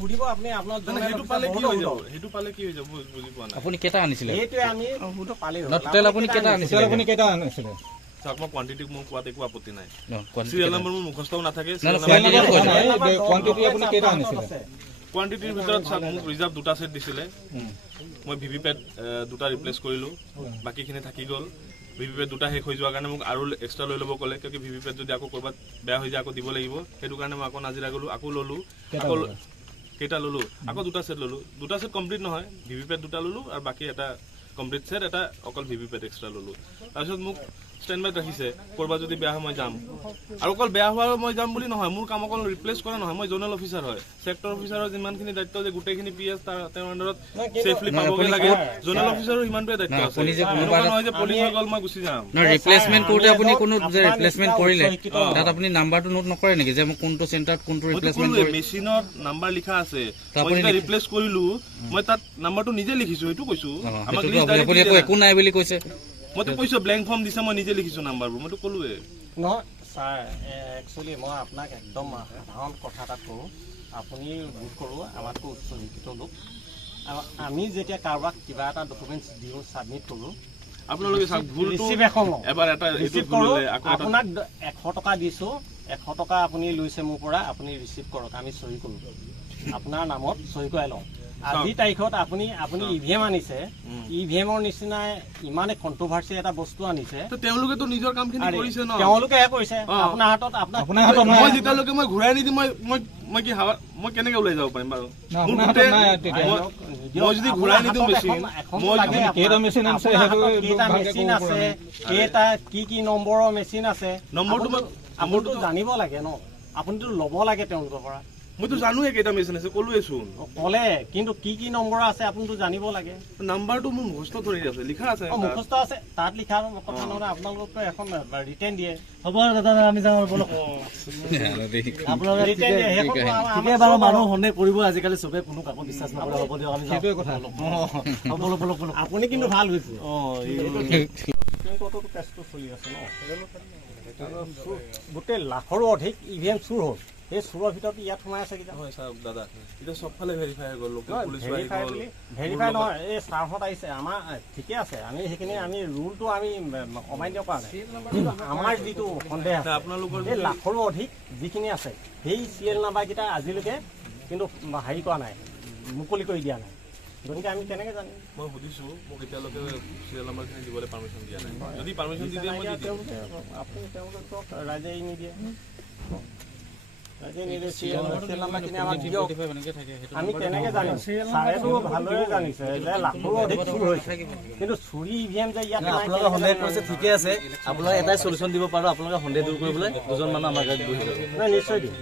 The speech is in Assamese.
সুধিব আপুনি আপোনাক হেতু পালে কি হৈ যাব হেতু পালে কি হৈ যাব বুজি পোৱা নাই আপুনি কেটা আনিছিলে এইটোৱে আমি হেতু পালে টোটেল আপুনি কেটা আনিছিলে চাক মই কোয়ান্টিটি মোক কোৱাত একো আপত্তি নাই সিৰিয়াল নম্বৰ মোৰ মুখস্থও নাথাকে কোয়ান্টিটি আপুনি কেটা আনিছিলে কোয়ান্টিটিৰ ভিতৰত চাক মোক ৰিজাৰ্ভ দুটা সেট দিছিলে মই ভিভিপেট দুটা ৰিপ্লেস কৰিলো বাকিখিনি থাকি গল ভিভিপেট দুটা শেষ হৈ যোৱাৰ কাৰণে মোক আৰু এক্সট্ৰা লৈ ল'ব ক'লে কিয় ভিভিপেট যদি আকৌ কৰবাত বেয়া হৈ যায় আকৌ দিব লাগিব সেইটো কাৰণে মই আকৌ নাজিৰা গলো আকৌ ললো আকৌ কেটা ললো আকৌ দুটা সেট কমপ্লিট নহয় ভিভিপেট দুটা ললো আৰু বাকি এটা কমপ্লিট সেট এটা অকল ভিভিপেট এক্সট্ৰা ললো তাৰপিছত মোক স্ট্যান্ড বাই ৰাখিছে কৰবা যদি বেয়া হয় মই যাম আৰু অকল বেয়া হোৱাৰ মই যাম বুলি নহয় মোৰ কাম অকল ৰিপ্লেস কৰা নহয় মই জোনাল অফিচাৰ হয় সেক্টৰ অফিচাৰৰ যিমানখিনি দায়িত্ব যে গোটেইখিনি পিএস তাৰ আন্ডাৰত সেফলি পাবগে লাগে জোনাল অফিচাৰৰ ইমানটোৱে দায়িত্ব আছে আপুনি যে নহয় যে পুলিচ হৈ গল মই গুচি যাম না ৰিপ্লেসমেন্ট কৰোতে আপুনি কোনো যে ৰিপ্লেসমেন্ট কৰিলে তাত আপুনি নাম্বাৰটো নোট নকৰে নেকি যে মই কোনটো চেন্টাৰত কোনটো ৰিপ্লেসমেন্ট কৰি মেচিনত নাম্বাৰ লিখা আছে মই এটা ৰিপ্লেস কৰিলো মই তাত নাম্বাৰটো নিজে লিখিছো এইটো কৈছো আমাক আপুনি একো নাই বুলি কৈছে মই তো কৈছো ব্ল্যাঙ্ক ফর্ম দিছে মই নিজে লিখিছো নাম্বাৰবোৰ মই তো কলোৱে নহয় স্যাৰ একচুয়ালি মই আপোনাক একদম সাধাৰণ কথা এটা কৰো আপুনি বুক কৰো আমাকো উচ্চ শিক্ষিত লোক আমি যেতিয়া কাৰোবাক কিবা এটা ডকুমেন্টস দিও সাবমিট কৰো আপোনালোকে সব ভুলটো এবাৰ এটা ৰিসিভ কৰিলে আপোনাক 100 টকা দিছো 100 টকা আপুনি লৈছে মোৰ পৰা আপুনি ৰিসিভ কৰক আমি সহি কৰো আপোনাৰ নামত সহি কৰাই লওঁ আজি তাৰিখত আপুনি ইভিএম আনিছে ইভিএমৰ নিচিনা ইমানে কন্ট্ৰোভাৰ্সি এটা বস্তু আনিছে তো তেওঁলোকে তো নিজৰ কামখিনি কৰিছে ন তেওঁলোকে কৰিছে আপোনাৰ হাতত মই যেতিয়ালৈকে মই ঘূৰাই নিদি মই কি মই কেনেকৈ ওলাই যাব পাৰিম বাৰু মই যদি ঘূৰাই নিদিও মেচিন কেইটা মেচিন আছে কেইটা মেচিন আছে কেইটা কি নম্বৰৰ মেচিন আছে নম্বৰটো জানিব লাগে ন আপুনিতো ল'ব লাগে তেওঁলোকৰ পৰা মই তো জানো কেইটা মেচিন আছে কলোৱেছোন কলে কিন্তু কি নম্বৰ আছে আপুনিতো জানিব লাগে নাম্বাৰটো মোৰ মুখস্থ ধৰি আছে লিখা আছে মুখস্থ আছে তাত লিখা কথা নহয় আপোনালোকক এখন ৰিটেন দিয়ে হ'ব দাদা আমি যাওঁ বলক আপোনালোকে ৰিটেন দিয়ে হেকে বাৰু মানুহ হনে কৰিব আজিকালি সবে কোনো কাকো বিশ্বাস নকৰে হ'ব দিও আমি যাওঁ কথা বলক আপুনি কিন্তু ভাল হৈছে এই কত টেষ্টটো চলি আছে ন গোটেই লাখৰো অধিক ইভিএম চুৰ হ'ল এই চুৰৰ ভিতৰত ইয়াত সোমাই আছে কিটা হয় সাহেব দাদা এটা সবফালে ভেৰিফাই হৈ গল লোকেল পুলিশ ভেৰিফাই নহয় এই সাৰহত আহিছে আমাৰ ঠিকে আছে আমি হেখিনি আমি ৰুলটো আমি কমাই দিও কাৰণে কিন্তু আমাৰ যেটো সন্দেহ আছে আপোনালোকৰ এই লাখৰো অধিক যিখিনি আছে সেই সিএল নাম্বাৰ কিটা আজিলৈকে কিন্তু হাৰি কৰা নাই মুকলি কৰি দিয়া নাই গতিকে আমি কেনেকৈ জানিম মই সুধিছো মোক এতিয়ালৈকে সিৰিয়াল নাম্বাৰখিনি দিবলৈ পাৰমিশন দিয়া নাই যদি পাৰমিশন দি দিয়ে মই দি দিম আপুনি তেওঁলোকক ৰাইজে নিদিয়ে আমি কেনেকে জানিম সাৰেটো ভালদৰে জানিছে যে লাখৰো অধিক চুৰ হৈছে কিন্তু চুৰি ইভিএম যে ইয়াত আপোনালোকে সন্দেহ কৰিছে ঠিকে আছে আপোনালোকে এটাই সলিউশন দিব পাৰো আপোনালোকে সন্দেহ দূৰ কৰিবলৈ দুজন মানুহ আমাৰ গাড়ীত বহি যাব নিশ্চয় দিম